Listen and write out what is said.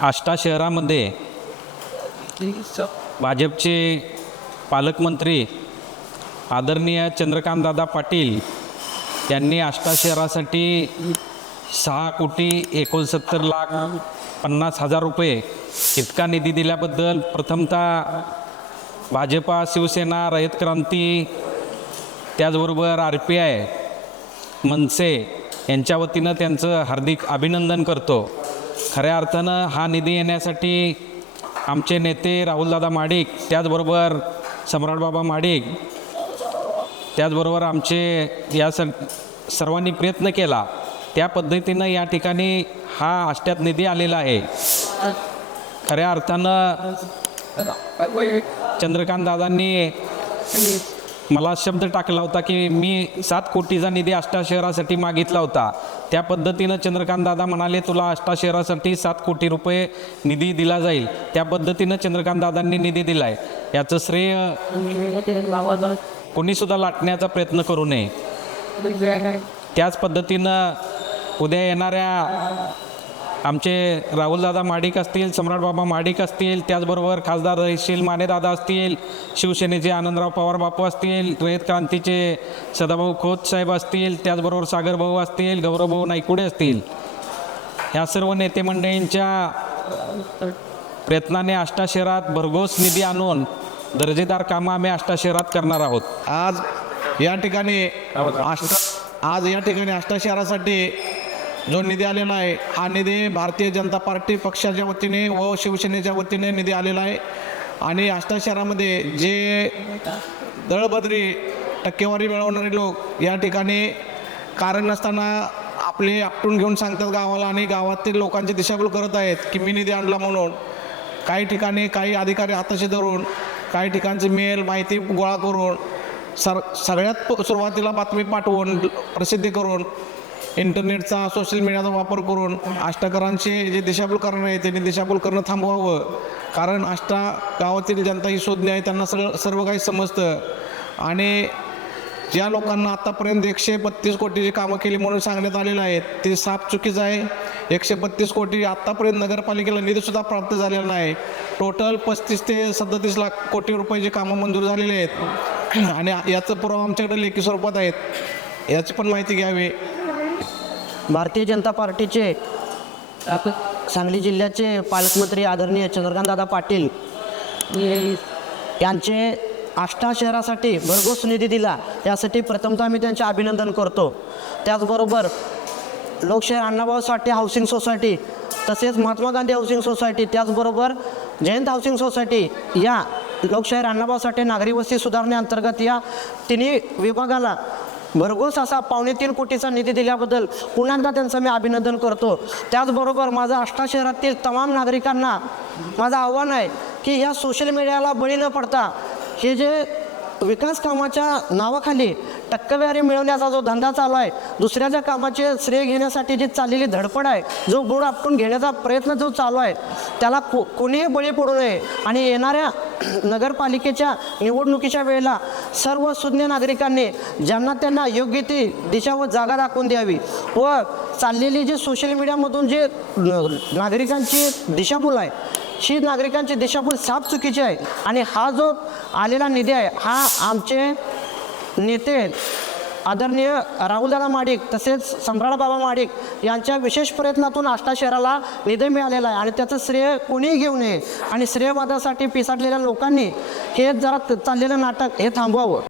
आष्टा शहरामध्ये भाजपचे पालकमंत्री आदरणीय चंद्रकांतदादा पाटील यांनी आष्टा शहरासाठी सहा कोटी एकोणसत्तर लाख पन्नास हजार रुपये इतका निधी दिल्याबद्दल प्रथमतः भाजपा शिवसेना रयत क्रांती त्याचबरोबर आर पी आय मनसे यांच्या वतीनं त्यांचं हार्दिक अभिनंदन करतो. खऱ्या अर्थानं हा निधी येण्यासाठी आमचे नेते राहुलदादा माडिक त्याचबरोबर सम्राटबाबा माडिक त्याचबरोबर आमचे या स सर्वांनी प्रयत्न केला. त्या पद्धतीनं या ठिकाणी हा आष्ट्यात निधी आलेला आहे. खऱ्या अर्थानं चंद्रकांत दादांनी मला शब्द टाकला होता की मी सात कोटीचा निधी आष्टा शहरासाठी मागितला होता. त्या पद्धतीनं चंद्रकांत दादा म्हणाले तुला आष्टा शहरासाठी सात कोटी रुपये निधी दिला जाईल. त्या पद्धतीनं चंद्रकांत दादांनी निधी दिला आहे याचं श्रेय कोणीसुद्धा लाटण्याचा प्रयत्न करू नये. त्याच पद्धतीनं उद्या येणाऱ्या आमचे राहुलदादा माडिक असतील सम्राटबाबा माडिक असतील त्याचबरोबर खासदार रहिशील मानेदादा असतील शिवसेनेचे आनंदराव पवार बापू असतील रयत क्रांतीचे सदाभाऊ खोत साहेब असतील त्याचबरोबर सागरभाऊ असतील गौरवभाऊ नायकुडे असतील. ह्या सर्व नेते मंडळींच्या प्रयत्नाने आष्टा शहरात भरघोस निधी आणून दर्जेदार कामं आम्ही आष्टा शहरात करणार आहोत. आज या ठिकाणी आष्टा आज या ठिकाणी आष्टा शहरासाठी जो निधी आलेला आहे हा निधी भारतीय जनता पार्टी पक्षाच्या वतीने व शिवसेनेच्या वतीने निधी आलेला आहे. आणि आष्टा शहरामध्ये जे दळबद्री टक्केवारी मिळवणारे लोक या ठिकाणी कारण नसताना आपले आपटून घेऊन सांगतात गावाला आणि गावातील लोकांची दिशाभूल करत आहेत की मी निधी आणला म्हणून. काही ठिकाणी काही अधिकारी हाताशी धरून काही ठिकाणची मेल माहिती गोळा करून सर सगळ्यात प- सुरुवातीला बातमी पाठवून प्रसिद्धी करून इंटरनेटचा सोशल मीडियाचा वापर करून आष्टाकरांची जे दिशाभूल करणं आहे त्यांनी दिशाभूल करणं थांबवावं. कारण आष्टा गावातील जनता ही शोधणे आहे त्यांना सर्व सर्व काही समजतं. आणि ज्या लोकांना आतापर्यंत एकशे बत्तीस कोटीची कामं केली म्हणून सांगण्यात आलेलं आहे ते साफ चुकीचं आहे. एकशे बत्तीस कोटी आत्तापर्यंत नगरपालिकेला निधीसुद्धा प्राप्त झालेला नाही. टोटल पस्तीस ते सदतीस लाख कोटी रुपयाची कामं मंजूर झालेली आहेत. आणि याचं पुरावा आमच्याकडे लेखी स्वरूपात आहेत. याची पण माहिती घ्यावी. भारतीय जनता पार्टीचे सांगली जिल्ह्याचे पालकमंत्री आदरणीय चंद्रकांतदादा पाटील यांचे आष्टा शहरासाठी भरघोस निधी दिला. त्यासाठी प्रथमतः मी त्यांचे अभिनंदन करतो. त्याचबरोबर लोकशाहीर अण्णाभाऊ साठे हाऊसिंग सोसायटी तसेच महात्मा गांधी हाऊसिंग सोसायटी त्याचबरोबर जयंत हाऊसिंग सोसायटी या लोकशाहीर अण्णाभाऊ साठे नागरी वस्ती सुधारणेअंतर्गत या तिन्ही विभागाला भरघोस असा पावणे तीन कोटीचा निधी दिल्याबद्दल पुन्हा एकदा त्यांचं मी अभिनंदन करतो. त्याचबरोबर माझं आष्टा शहरातील तमाम नागरिकांना माझं आव्हान आहे की ह्या सोशल मीडियाला बळी न पडता हे जे विकास कामाच्या नावाखाली टक्केवारी मिळवण्याचा जो धंदा चालू आहे दुसऱ्याच्या कामाचे श्रेय घेण्यासाठी जी चाललेली धडपड आहे जो गुण आपटून घेण्याचा प्रयत्न जो चालू आहे त्याला को कोणीही बळी पडू नये. आणि येणाऱ्या नगरपालिकेच्या निवडणुकीच्या वेळेला सर्व सुज्ञ नागरिकांनी ज्यांना त्यांना योग्य ती दिशा व जागा दाखवून द्यावी व चाललेली जी सोशल मीडियामधून जे नागरिकांची दिशाभूल आहे ही नागरिकांची दिशाभूल साफ चुकीची आहे. आणि हा जो आलेला निधी आहे हा आमचे नेते आदरणीय राहुलदादा माडिक तसेच सम्राटबाबा माडिक यांच्या विशेष प्रयत्नातून आष्टा शहराला निधी मिळालेला आहे आणि त्याचं श्रेय कोणीही घेऊ नये आणि श्रेयवादासाठी पिसाटलेल्या लोकांनी हे जरा चाललेलं नाटक हे थांबवावं.